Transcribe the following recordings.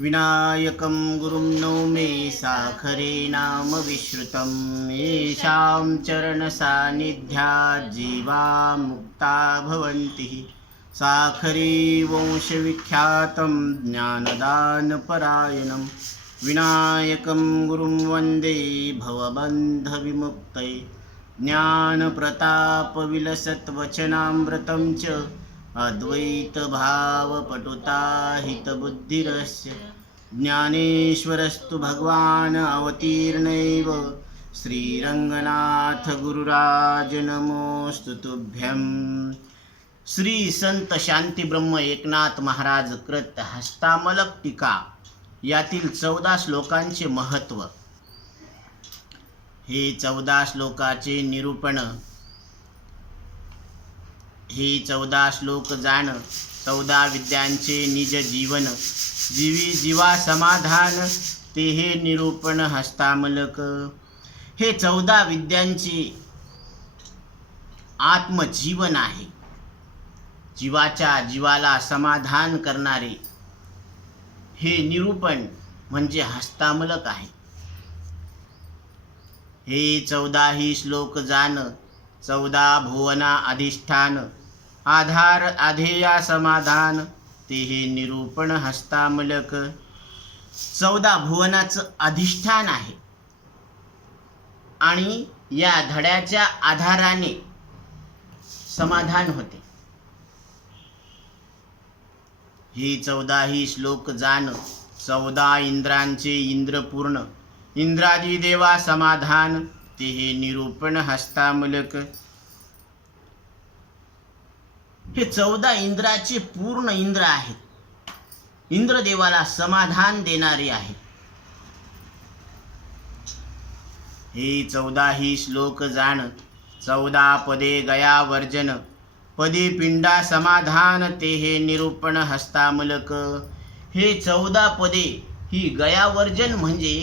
विनायकं गुरुं नौमे साखरे नाम विश्रुतं। येषां चरणसान्निध्यात् जीवा मुक्ता भवन्ति। साखरे वंशविख्यातं ज्ञानदानपरायणं। विनायकं गुरुं वन्दे भवबन्धविमुक्तये। ज्ञानप्रतापविलसत्वचनामृतं च अद्वैतभावपटुताहितबुद्धिरस्य ज्ञानेश्वरस्तु भगवान् अवतीर्णैव श्रीरंगनाथ गुरुराज नमोऽस्तु तुभ्यं श्री संत शांतीब्रह्म एकनाथ महाराज कृत हस्तामलक टीका यातील चौदा श्लोकांचे महत्त्व। हे चौदा श्लोकाचे निरूपण हे चौदा श्लोक जाण चौदा विद्यांचे निज जीवन. जीवी जीवा समाधान ते हे निरूपण हस्तामलक. हे चौदा विद्यांचे आत्मजीवन आहे. जीवाच्या जीवाला समाधान करणारे हे निरूपण म्हणजे हस्तामलक आहे. हे चौदाही श्लोक जाण चौदा भुवना अधिष्ठान आधार आधेया समाधान ते हे निरूपण हस्तामलक. चौदा भुवनाचं अधिष्ठान आहे. आणि या धड्याच्या आधाराने समाधान होते. ही चौदाही श्लोक जाण चौदा इंद्रांचे इंद्रपूर्ण इंद्रादिदेवा समाधान ते हे निरूपण हस्तामलक. हे चौदा इंद्राचे पूर्ण इंद्र आहेत. इंद्रदेवाला समाधान देणारे आहेत. हे चौदाही श्लोक जाण चौदा पदे गया वर्जन पदे पिंडा समाधान ते हे निरूपण हस्तामलक. हे चौदा पदे ही गयावर्जन म्हणजे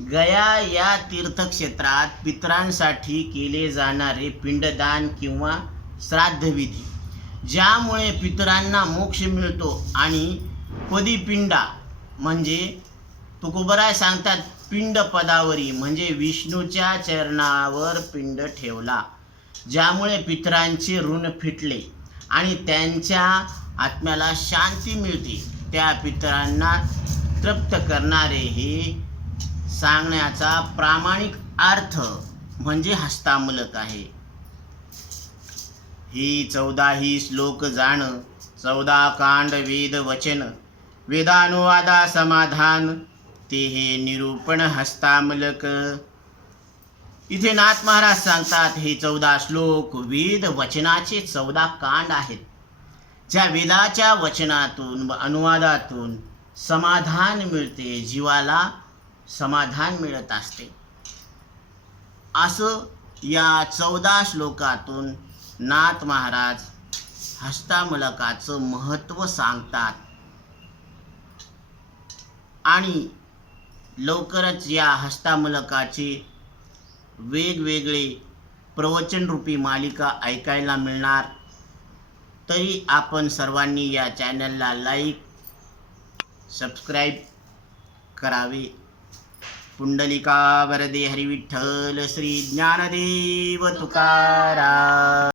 गया या तीर्थक्षेत्रात पितरांसाठी केले जाणारे पिंडदान किंवा श्राद्धविधी. ज्यामुळे पितरांना मोक्ष मिळतो आणि पदीपिंडा म्हणजे तुकोबराय सांगतात पिंड पदावरी म्हणजे विष्णूच्या चरणावर पिंड ठेवला ज्यामुळे पितरांचे ऋण फिटले आणि त्यांच्या आत्म्याला शांती मिळते. त्या पितरांना तृप्त करणारे हे सांगण्याचा प्रामाणिक अर्थ म्हणजे हस्तामूलक आहे. ही चौदाही श्लोक जाण चौदा कांड वेद वचन वेदानुवादा समाधान ते हे निरूपण हस्तामलक. इथे नाथ महाराज सांगतात हे चौदा श्लोक वेद वचनाचे चौदा कांड आहेत. ज्या वेदाच्या वचनातून व अनुवादातून समाधान मिळते जीवाला समाधान मिळत असते. असं या चौदा श्लोकातून नाथ महाराज हस्तामलकाचं महत्त्व सांगतात. आणि लवकरच या हस्तामलकाचे वेगवेगळे प्रवचनरूपी मालिका ऐकायला मिळणार. तरी आपण सर्वांनी या चॅनलला लाईक सबस्क्राईब करावे. पुंडलिका वरदे हरिविठ्ठल श्री ज्ञानदेव तुकारा